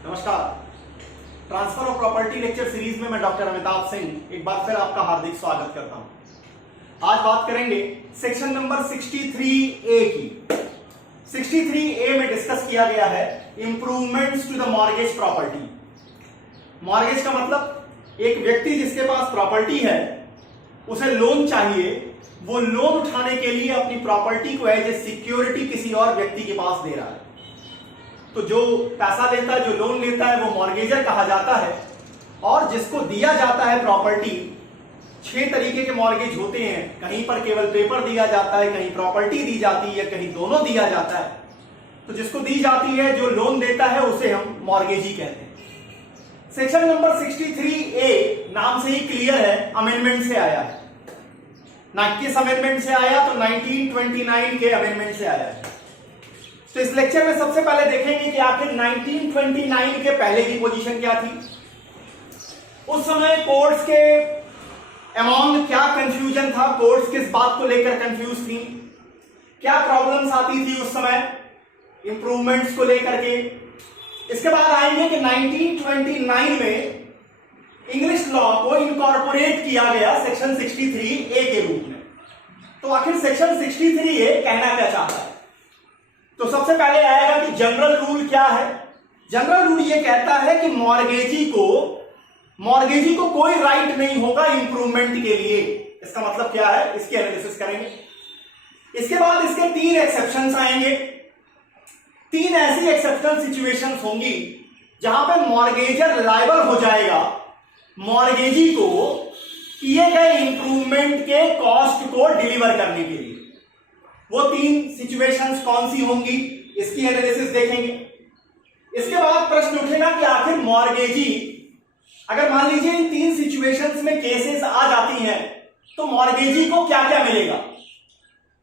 नमस्कार। Transfer of property lecture series में मैं डॉक्टर अमिताभ सिंह एक बार फिर आपका हार्दिक स्वागत करता हूं। आज बात करेंगे सेक्शन नंबर 63A की। 63A में डिस्कस किया गया है improvements to the mortgage property. Mortgage का मतलब एक व्यक्ति जिसके पास प्रॉपर्टी है उसे लोन चाहिए, वो लोन उठाने के लिए अपनी प्रॉपर्टी को एज ए सिक्योरिटी किसी और व्यक्ति के पास दे रहा है। तो जो पैसा लेता है, जो लोन लेता है, वो मॉर्गेजर कहा जाता है। और जिसको दिया जाता है प्रॉपर्टी, 6 तरीके के मॉर्गेज होते हैं। कहीं पर केवल पेपर दिया जाता है, कहीं प्रॉपर्टी दी जाती है, कहीं दोनों दिया जाता है। तो जिसको दी जाती है, जो लोन देता है, उसे हम मॉर्गेजी कहते हैं। सेक्शन नंबर 63A नाम से ही क्लियर है, अमेंडमेंट से आया है ना। किस अमेंडमेंट से आया? तो 1929 के अमेंडमेंट से आया है। तो इस लेक्चर में सबसे पहले देखेंगे कि आखिर 1929 के पहले की पोजीशन क्या थी। उस समय कोर्ट्स के अमॉन्ग क्या कंफ्यूजन था, कोर्ट्स किस बात को लेकर कंफ्यूज थी, क्या प्रॉब्लम्स आती थी उस समय इंप्रूवमेंट्स को लेकर के। इसके बाद आएंगे कि 1929 में इंग्लिश लॉ को इनकॉर्पोरेट किया गया सेक्शन 63A के रूप में। तो आखिर सेक्शन 63A कहना क्या चाहता है? तो सबसे पहले आएगा कि जनरल रूल क्या है। जनरल रूल ये कहता है कि मॉर्गेजी को कोई राइट नहीं होगा इंप्रूवमेंट के लिए। इसका मतलब क्या है, इसकी एनालिसिस करेंगे। इसके बाद इसके 3 एक्सेप्शंस आएंगे। 3 ऐसी एक्सेप्शनल सिचुएशंस होंगी जहां पे मॉर्गेजर लायबल हो जाएगा मॉर्गेजी को किए गए इंप्रूवमेंट के कॉस्ट को डिलीवर करने के लिए। वो 3 सिचुएशंस कौन सी होंगी, इसकी एनालिसिस देखेंगे। इसके बाद प्रश्न उठेगा कि आखिर मॉर्गेजी, अगर मान लीजिए इन 3 सिचुएशंस में केसेस आ जाती हैं, तो मॉर्गेजी को क्या क्या मिलेगा।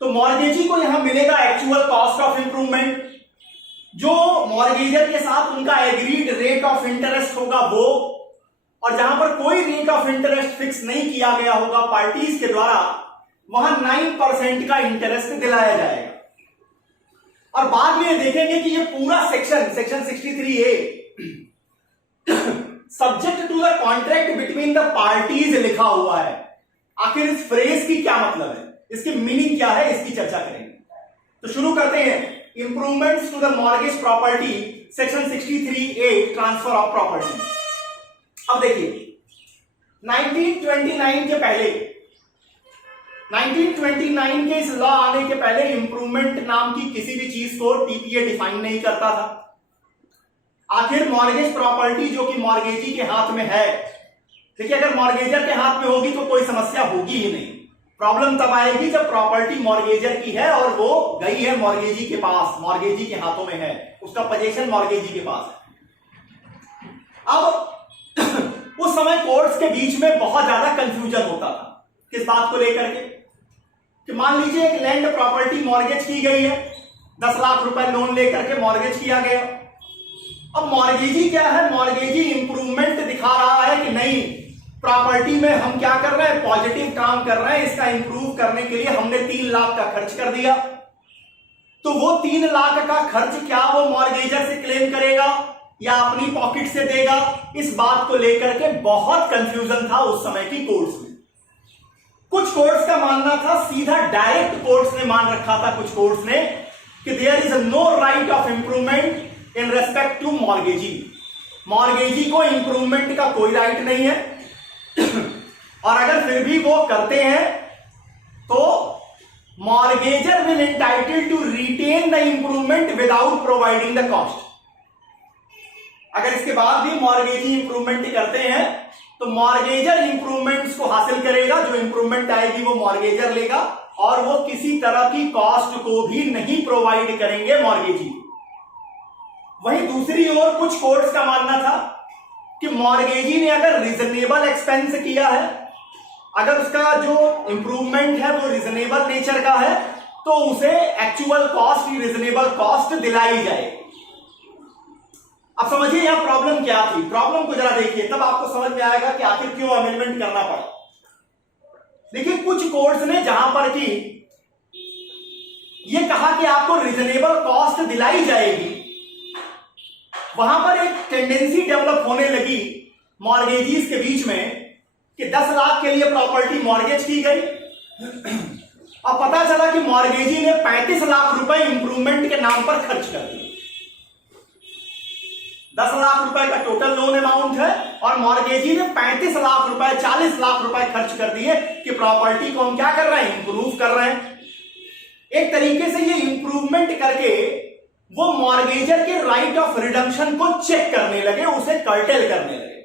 तो मॉर्गेजी को यहां मिलेगा एक्चुअल कॉस्ट ऑफ इंप्रूवमेंट, जो मॉर्गेजर के साथ उनका एग्रीड रेट ऑफ इंटरेस्ट होगा वो, और जहां पर कोई रेट ऑफ इंटरेस्ट फिक्स नहीं किया गया होगा पार्टीज के द्वारा, वहां 9% का इंटरेस्ट दिलाया जाएगा। और बाद में देखेंगे कि ये पूरा section 63A subject to the contract between the parties लिखा हुआ है। आखिर इस फ्रेज की क्या मतलब है, इसकी मीनिंग क्या है, इसकी चर्चा करेंगे। तो शुरू करते हैं improvements to the mortgage property section 63A transfer of property. अब देखिए 1929 के पहले, 1929 के इस लॉ आने के पहले इंप्रूवमेंट नाम की किसी भी चीज को टीपीए डिफाइन नहीं करता था। आखिर मॉर्गेज प्रॉपर्टी जो कि मॉर्गेजी के हाथ में है, देखिए अगर मॉर्गेजर के हाथ में होगी तो कोई समस्या होगी ही नहीं। प्रॉब्लम तब आएगी जब प्रॉपर्टी मॉर्गेजर की है और वो गई है मॉर्गेजी के पास, मॉर्गेजी के हाथों में है, उसका पोजीशन मॉर्गेजी के पास है। अब उस समय कोर्ट्स के बीच में बहुत ज्यादा कंफ्यूजन होता था किस बात को लेकर के, कि मान लीजिए एक लैंड प्रॉपर्टी मॉर्गेज की गई है, 10 लाख रुपए लोन लेकर के मॉर्गेज किया गया। अब मॉर्गेजी क्या है, मॉर्गेजी इंप्रूवमेंट दिखा रहा है कि नहीं, प्रॉपर्टी में हम क्या कर रहे हैं, पॉजिटिव काम कर रहे हैं, इसका इंप्रूव करने के लिए हमने 3 लाख का खर्च कर दिया। तो वो 3 लाख का खर्च क्या वो मॉर्गेजर से क्लेम करेगा या अपनी पॉकेट से देगा, इस बात को लेकर के बहुत कंफ्यूजन था उस समय की कोर्ट्स में। कुछ कोर्ट्स का मानना था, सीधा डायरेक्ट कोर्ट्स ने मान रखा था, कुछ कोर्ट्स ने, कि there is no right of improvement in respect to mortgagee. Mortgagee को इंप्रूवमेंट का कोई राइट नहीं है और अगर फिर भी वो करते हैं तो mortgagor will entitled to retain the improvement without providing the cost. अगर इसके बाद भी मॉर्गेजी इंप्रूवमेंट करते हैं तो मॉर्गेजर इंप्रूवमेंट्स को हासिल करेगा, जो इंप्रूवमेंट आएगी वो मॉर्गेजर लेगा और वो किसी तरह की कॉस्ट को भी नहीं प्रोवाइड करेंगे मॉर्गेजी। वहीं दूसरी ओर कुछ कोर्ट्स का मानना था कि मॉर्गेजी ने अगर रीजनेबल एक्सपेंस किया है, अगर उसका जो इंप्रूवमेंट है वो रीजनेबल नेचर का है, तो उसे एक्चुअल कॉस्ट, रीजनेबल कॉस्ट दिलाई जाए। अब समझिए यहां प्रॉब्लम क्या थी, प्रॉब्लम को जरा देखिए, तब आपको समझ में आएगा कि आखिर क्यों अमेंडमेंट करना पड़ा। देखिए कुछ कोर्ट्स ने जहां पर कि ये कहा कि आपको रीजनेबल कॉस्ट दिलाई जाएगी, वहां पर एक टेंडेंसी डेवलप होने लगी मॉर्गेजीज के बीच में कि 10 लाख के लिए प्रॉपर्टी मॉर्गेज की गई। अब पता चला कि मॉर्गेजी ने 35 लाख रुपए इंप्रूवमेंट के नाम पर खर्च कर दिए। 10 लाख रुपए का टोटल लोन अमाउंट है और मॉर्गेजी ने 35 लाख रुपए 40 लाख रुपए खर्च कर दिए कि प्रॉपर्टी को हम क्या कर रहे हैं, इंप्रूव कर रहे हैं। एक तरीके से ये इंप्रूवमेंट करके वो मॉर्गेजर के राइट ऑफ रिडम्पशन को चेक करने लगे, उसे कर्टेल करने लगे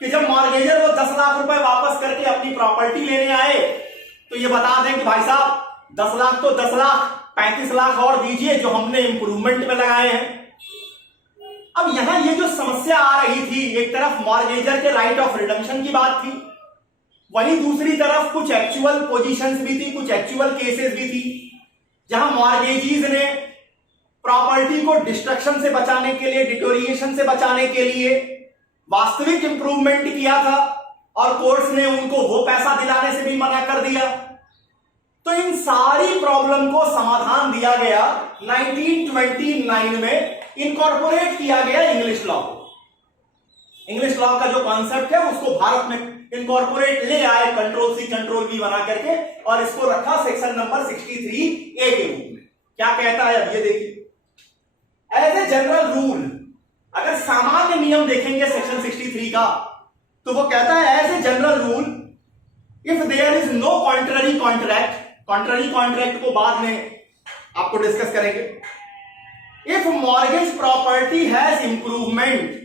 कि जब मॉर्गेजर वो 10 लाख रुपए वापस करके अपनी प्रॉपर्टी लेने आए तो ये बता दें कि भाई साहब 10 लाख तो 10 लाख, 35 लाख और दीजिए जो हमने इंप्रूवमेंट में लगाए हैं। अब यहां ये जो समस्या आ रही थी, एक तरफ मॉर्गेजर के राइट ऑफ रिडम्पशन की बात थी, वहीं दूसरी तरफ कुछ एक्चुअल पोजीशंस भी थी, कुछ एक्चुअल केसेस भी थी जहां मॉर्गेजीज ने प्रॉपर्टी को डिस्ट्रक्शन से बचाने के लिए, डिटोरिएशन से बचाने के लिए वास्तविक इंप्रूवमेंट किया था और कोर्ट्स ने उनको वो पैसा दिलाने से भी मना कर दिया। तो इन सारी प्रॉब्लम को समाधान दिया गया 1929 में, इनकॉर्पोरेट किया गया इंग्लिश लॉ। इंग्लिश लॉ का जो कॉन्सेप्ट है उसको भारत में इनकॉर्पोरेट ले आए, कंट्रोल सी कंट्रोल बी बना करके, और इसको रखा सेक्शन नंबर 63A के रूप में। क्या कहता है अब ये देखिए, एज ए जनरल रूल, अगर सामान्य नियम देखेंगे सेक्शन 63 का तो वो कहता है as a general rule if there is no contrary contract, contrary contract को बाद में आपको डिस्कस करेंगे, if mortgage property has improvement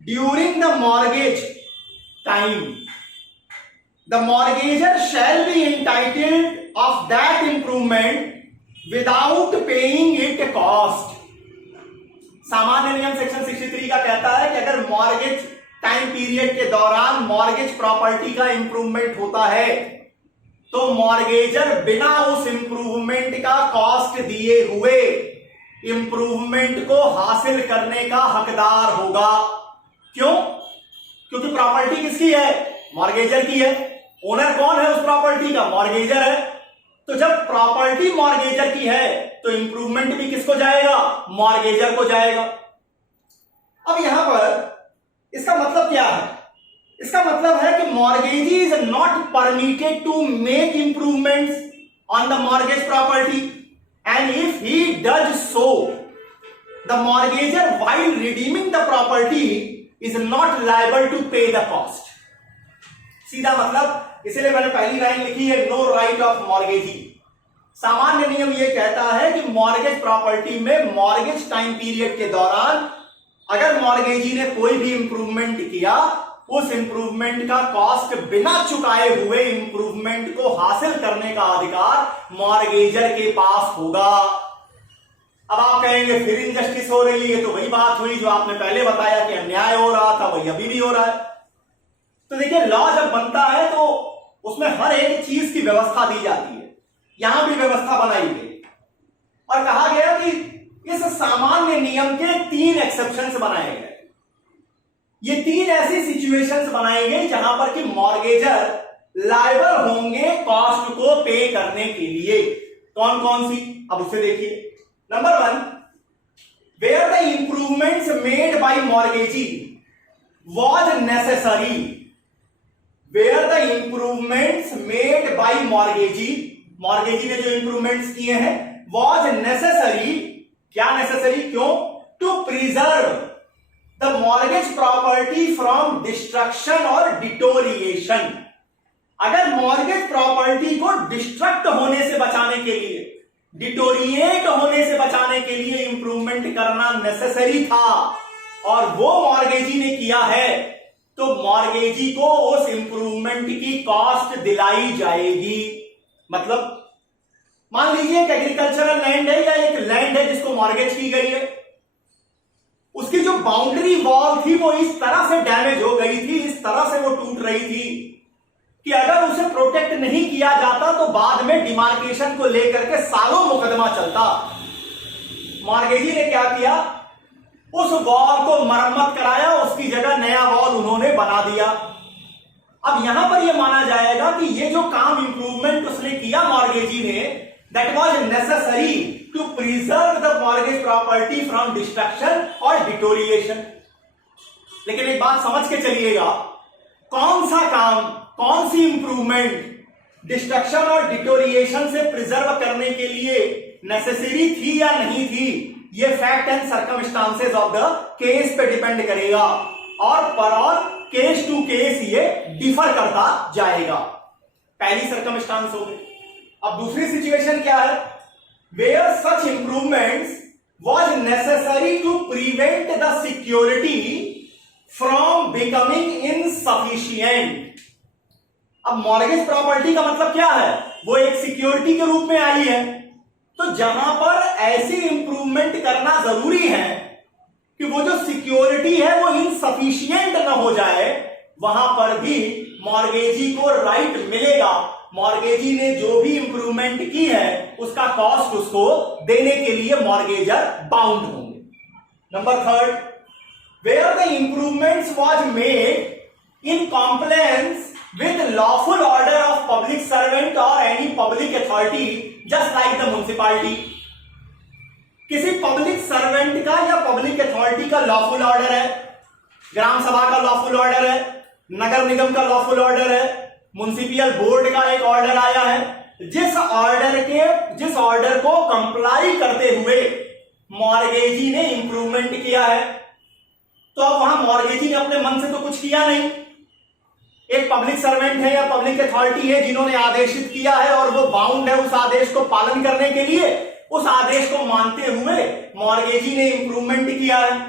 during the mortgage time the mortgagor shall be entitled of that improvement without paying it cost. सामान्य नियम section 63 का कहता है कि अगर मॉर्गेज टाइम पीरियड के दौरान मॉर्गेज प्रॉपर्टी का इंप्रूवमेंट होता है तो मॉर्गेजर बिना उस इंप्रूवमेंट का कॉस्ट दिए हुए इंप्रूवमेंट को हासिल करने का हकदार होगा। क्यों? क्योंकि प्रॉपर्टी किसकी है? मॉर्गेजर की है। ओनर कौन है उस प्रॉपर्टी का? मॉर्गेजर है। तो जब प्रॉपर्टी मॉर्गेजर की है तो इंप्रूवमेंट भी किसको जाएगा? मॉर्गेजर को जाएगा। अब यहां पर इसका मतलब क्या है? इसका मतलब है कि mortgagee is not permitted to make improvements on the mortgage property and if he does so the mortgagor while redeeming the property is not liable to pay the cost. सीधा मतलब, इसलिए मैंने पहली लाइन लिखी है नो राइट ऑफ मॉर्गेजी। सामान्य नियम यह कहता है कि मॉर्गेज प्रॉपर्टी में मॉर्गेज टाइम पीरियड के दौरान अगर मॉर्गेजी ने कोई भी इंप्रूवमेंट किया, उस इंप्रूवमेंट का कॉस्ट बिना चुकाए हुए इंप्रूवमेंट को हासिल करने का अधिकार मॉर्गेजर के पास होगा। अब आप कहेंगे फिर इनजस्टिस हो रही है, तो वही बात हुई जो आपने पहले बताया कि अन्याय हो रहा था, वही अभी भी हो रहा है। तो देखिए, लॉ जब बनता है तो उसमें हर एक चीज की व्यवस्था दी जाती है। यहां भी व्यवस्था बनाई गई और कहा गया कि इस सामान्य नियम के 3 एक्सेप्शंस बनाए गए। ये 3 ऐसी सिचुएशंस बनाई गई जहां पर कि मॉर्गेजर लायबल होंगे कॉस्ट को पे करने के लिए। कौन कौन सी? अब उसे देखिए। Number 1, where the improvements made by mortgagee was necessary. Where the improvements made by mortgagee, mortgagee ने जो इंप्रूवमेंट्स किए हैं, वाज नेसेसरी। क्या नेसेसरी? क्यों? To preserve the mortgage property from destruction और डिटोरिएशन। अगर मॉर्गेज प्रॉपर्टी को डिस्ट्रक्ट होने से बचाने के लिए, डिटोरिएट होने से बचाने के लिए इंप्रूवमेंट करना नेसेसरी था और वो मॉर्गेजी ने किया है, तो मॉर्गेजी को उस इंप्रूवमेंट की कॉस्ट दिलाई जाएगी। मतलब मान लीजिए एक एग्रीकल्चरल लैंड है या एक लैंड है जिसको मॉर्गेज की गई है, उसकी जो बाउंड्री वॉल थी वो इस तरह से डैमेज हो गई थी, इस तरह से वो टूट रही थी कि अगर उसे प्रोटेक्ट नहीं किया जाता तो बाद में डिमार्केशन को लेकर के सालों मुकदमा चलता। मॉर्गेजी ने क्या किया? उस वॉल को मरम्मत कराया, उसकी जगह नया वॉल उन्होंने बना दिया। अब यहां पर यह माना जाएगा कि ये जो काम इंप्रूवमेंट उसने किया मॉर्गेजी ने, that was necessary to preserve the mortgage property from destruction और deterioration। लेकिन एक बात समझ के चलिएगा, कौन सा काम, कौन सी इंप्रूवमेंट डिस्ट्रक्शन और डिटोरिएशन से प्रिजर्व करने के लिए नेसेसरी थी या नहीं थी, ये fact and circumstances of the case पे डिपेंड करेगा और पर और केस टू केस ये डिफर करता जाएगा। पहली सर्कमस्टांस हो गई। अब दूसरी सिचुएशन क्या है, where such improvements was necessary to prevent the security from becoming insufficient. अब मॉर्गेज प्रॉपर्टी का मतलब क्या है, वो एक सिक्योरिटी के रूप में आई है, तो जहां पर ऐसी इंप्रूवमेंट करना जरूरी है कि वो जो सिक्योरिटी है वो इनसफिशिएंट ना हो जाए, वहां पर भी मॉर्गेजी को राइट मिलेगा। मॉर्गेजी ने जो भी इंप्रूवमेंट की है उसका कॉस्ट उसको देने के लिए मॉर्गेजर बाउंड होंगे। Number third, where the improvements was made in compliance with lawful order of public servant or any public authority just like the municipality। किसी पब्लिक सर्वेंट का या पब्लिक अथॉरिटी का लॉफुल ऑर्डर है, ग्राम सभा का lawful order है, नगर निगम का lawful order है, म्युनिसिपल बोर्ड का एक ऑर्डर आया है, जिस ऑर्डर को कंप्लाई करते हुए मॉर्गेजी ने इंप्रूवमेंट किया है, तो अब वहां मॉर्गेजी ने अपने मन से तो कुछ किया नहीं। एक पब्लिक सर्वेंट है या पब्लिक अथॉरिटी है जिन्होंने आदेशित किया है और वो बाउंड है उस आदेश को पालन करने के लिए, उस आदेश को मानते हुए मॉर्गेजी ने इंप्रूवमेंट किया है,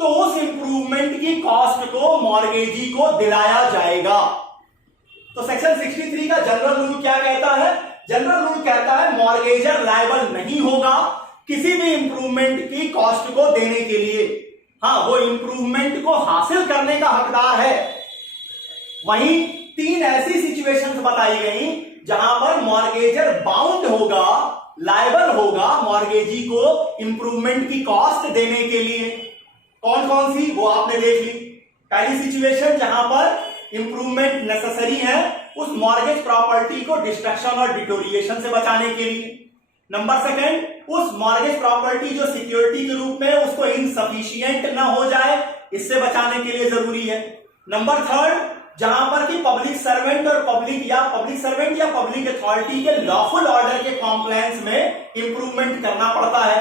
तो उस इंप्रूवमेंट की कॉस्ट को मॉर्गेजी को दिलाया जाएगा। तो सेक्शन 63 का जनरल रूल क्या कहता है, जनरल रूल कहता है मॉर्गेजर लायबल नहीं होगा किसी भी इंप्रूवमेंट की कॉस्ट को देने के लिए। हाँ, वो इंप्रूवमेंट को हासिल करने का हकदार है। वहीं तीन ऐसी सिचुएशंस बताई गई जहां पर मॉर्गेजर बाउंड होगा, लायबल होगा मॉर्गेजी को इंप्रूवमेंट की कॉस्ट देने के लिए। कौन कौन सी, वो आपने देख ली। पहली सिचुएशन जहां पर इंप्रूवमेंट नेसेसरी है उस मॉर्गेज प्रॉपर्टी को डिस्ट्रक्शन और डिटोरिएशन से बचाने के लिए। नंबर सेकंड, उस मॉर्गेज प्रॉपर्टी जो सिक्योरिटी के रूप में है उसको इनसफिशिएंट ना हो जाए, इससे बचाने के लिए जरूरी है। नंबर थर्ड, जहां पर कि पब्लिक सर्वेंट या पब्लिक अथॉरिटी के लॉफुल ऑर्डर के कॉम्प्लायंस में इंप्रूवमेंट करना पड़ता है।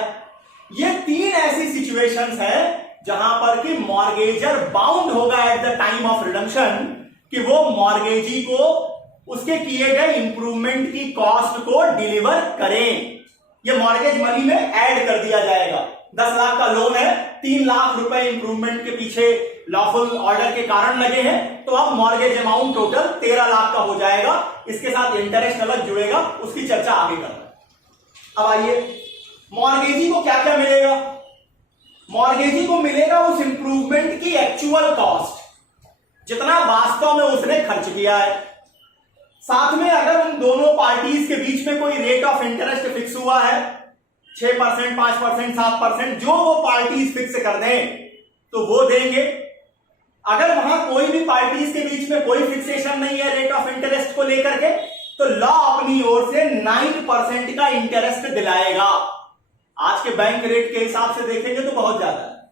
ये तीन ऐसी सिचुएशंस है जहां पर कि मॉर्गेजर बाउंड होगा at the time of redemption कि वो मॉर्गेजी को उसके किए गए इंप्रूवमेंट की कॉस्ट को डिलीवर करें। ये मॉर्गेज मनी में ऐड कर दिया जाएगा। 10 लाख का लोन है, 3 लाख रुपए इंप्रूवमेंट के पीछे लॉफुल ऑर्डर के कारण लगे हैं, तो अब मॉर्गेज अमाउंट टोटल 13 लाख का हो जाएगा। इसके साथ इंटरेस्ट अलग जुड़ेगा, उसकी चर्चा आगे करना। अब आइए, मॉर्गेजी को क्या क्या मिलेगा। मॉर्गेजी को मिलेगा उस इंप्रूवमेंट की एक्चुअल कॉस्ट, जितना वास्तव में उसने खर्च किया है। साथ में अगर उन दोनों पार्टीज के बीच में कोई रेट ऑफ इंटरेस्ट फिक्स हुआ है, 6%, 5%, 7%, जो वो पार्टीज फिक्स कर दें तो वो देंगे। अगर वहां कोई भी पार्टीज के बीच में कोई फिक्सेशन नहीं है रेट ऑफ इंटरेस्ट को लेकर के, तो लॉ अपनी ओर से 9% का इंटरेस्ट दिलाएगा। आज के बैंक रेट के हिसाब से देखेंगे तो बहुत ज्यादा है,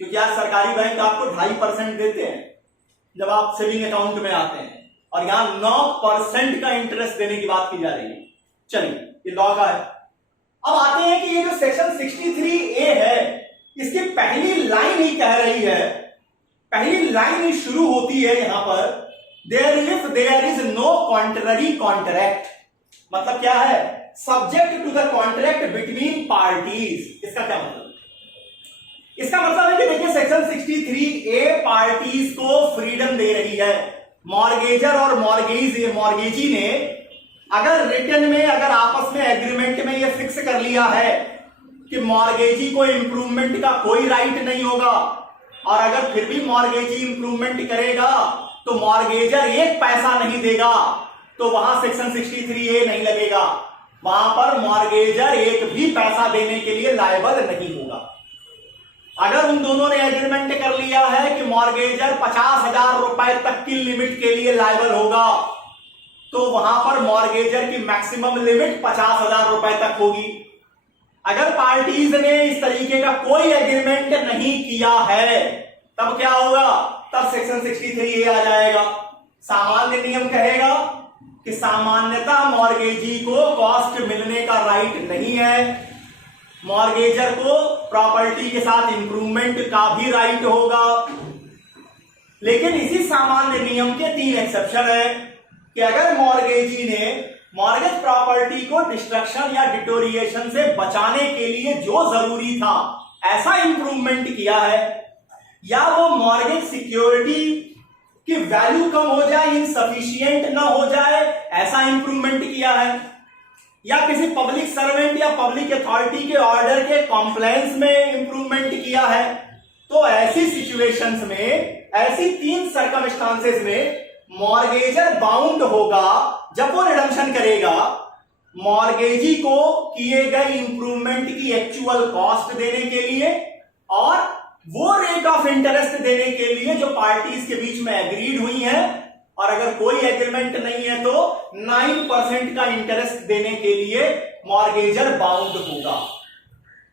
क्योंकि आज सरकारी बैंक आपको 2.5% देते हैं जब आप सेविंग अकाउंट में आते हैं, और यहां 9% का इंटरेस्ट देने की बात की जा रही है। चलिए, ये लॉ का है। अब आते हैं कि ये जो सेक्शन 63A है, इसकी पहली लाइन ही कह रही है, पहली लाइन ही शुरू होती है यहां पर, there is no contrary contract. मतलब क्या है, subject to the contract between parties. इसका क्या मतलब, इसका मतलब है कि देखिए सेक्शन 63A पार्टीज को फ्रीडम दे रही है। मॉर्गेजर और मॉर्गेजी ने अगर रिटर्न में, अगर आपस में एग्रीमेंट में ये फिक्स कर लिया है कि मॉर्गेजी को इंप्रूवमेंट का कोई राइट नहीं होगा, और अगर फिर भी मॉर्गेजी इंप्रूवमेंट करेगा तो मॉर्गेजर एक पैसा नहीं देगा, तो वहां सेक्शन 63A नहीं लगेगा। वहां पर मॉर्गेजर एक भी पैसा देने के लिए लायबल नहीं होगा। अगर उन दोनों ने एग्रीमेंट कर लिया है कि मॉर्गेजर 50,000 रुपए तक की लिमिट के लिए लायबल होगा, तो वहां पर मॉर्गेजर की मैक्सिमम लिमिट 50,000 रुपए तक होगी। अगर पार्टीज ने इस तरीके का कोई एग्रीमेंट नहीं किया है तब क्या होगा, तब सेक्शन 63A आ जाएगा। सामान्य नियम कहेगा कि सामान्यतः मॉर्गेजी को कॉस्ट मिलने का राइट नहीं है, मॉर्गेजर को प्रॉपर्टी के साथ इंप्रूवमेंट का भी राइट होगा। लेकिन इसी सामान्य नियम के 3 एक्सेप्शन है कि अगर मॉर्गेजी ने मॉर्गेज प्रॉपर्टी को डिस्ट्रक्शन या डिटोरिएशन से बचाने के लिए जो जरूरी था ऐसा इंप्रूवमेंट किया है, या वो मॉर्गेज सिक्योरिटी की वैल्यू कम हो जाए, इनसफिशिएंट ना हो जाए, ऐसा इंप्रूवमेंट किया है, या किसी पब्लिक सर्वेंट या पब्लिक अथॉरिटी के ऑर्डर के कॉम्प्लायंस में इंप्रूवमेंट किया है, तो ऐसी सिचुएशंस में, ऐसी 3 सर्कमस्टांसेस में मॉर्गेजर बाउंड होगा जब वो रिडम्पशन करेगा मॉर्गेजी को किए गए इंप्रूवमेंट की एक्चुअल कॉस्ट देने के लिए और वो रेट ऑफ इंटरेस्ट देने के लिए जो पार्टीज के बीच में एग्रीड हुई है, और अगर कोई एग्रीमेंट नहीं है तो 9% का इंटरेस्ट देने के लिए मॉर्गेजर बाउंड होगा।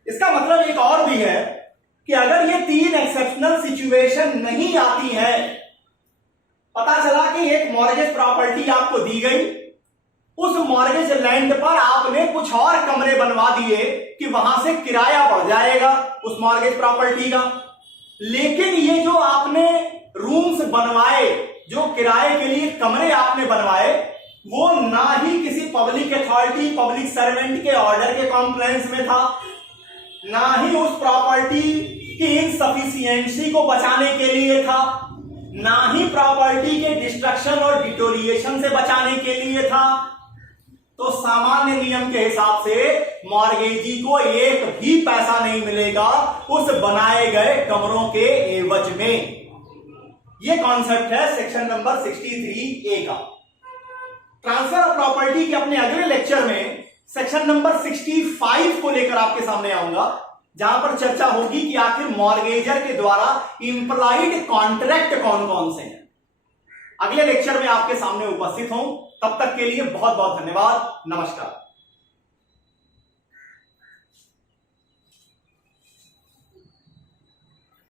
इसका मतलब एक और भी है कि अगर ये 3 एक्सेप्शनल सिचुएशन नहीं आती है, पता चला कि एक मॉर्गेज प्रॉपर्टी आपको दी गई, उस मॉर्गेज लैंड पर आपने कुछ और कमरे बनवा दिए कि वहां से किराया बढ़ जाएगा उस मॉर्गेज प्रॉपर्टी का, लेकिन ये जो आपने रूम्स बनवाए, जो किराए के लिए कमरे आपने बनवाए, वो ना ही किसी पब्लिक अथॉरिटी, पब्लिक सर्वेंट के ऑर्डर के कॉम्प्लायंस में था, ना ही उस प्रॉपर्टी की इनसफिशिएंसी को बचाने के लिए था, ना ही प्रॉपर्टी के डिस्ट्रक्शन और डिटोरिएशन से बचाने के लिए था। तो सामान्य नियम के हिसाब से मॉर्गेजी को एक भी पैसा नहीं मिलेगा उस बनाए गए कमरों के एवज में। यह कॉन्सेप्ट है सेक्शन नंबर 63A का। ट्रांसफर ऑफ प्रॉपर्टी के अपने अगले लेक्चर में सेक्शन नंबर 65 को लेकर आपके सामने आऊंगा, जहां पर चर्चा होगी कि आखिर मॉर्गेजर के द्वारा इंप्लाइड कॉन्ट्रैक्ट कौन कौन से हैं। अगले लेक्चर में आपके सामने उपस्थित हूं, तब तक के लिए बहुत बहुत धन्यवाद, नमस्कार।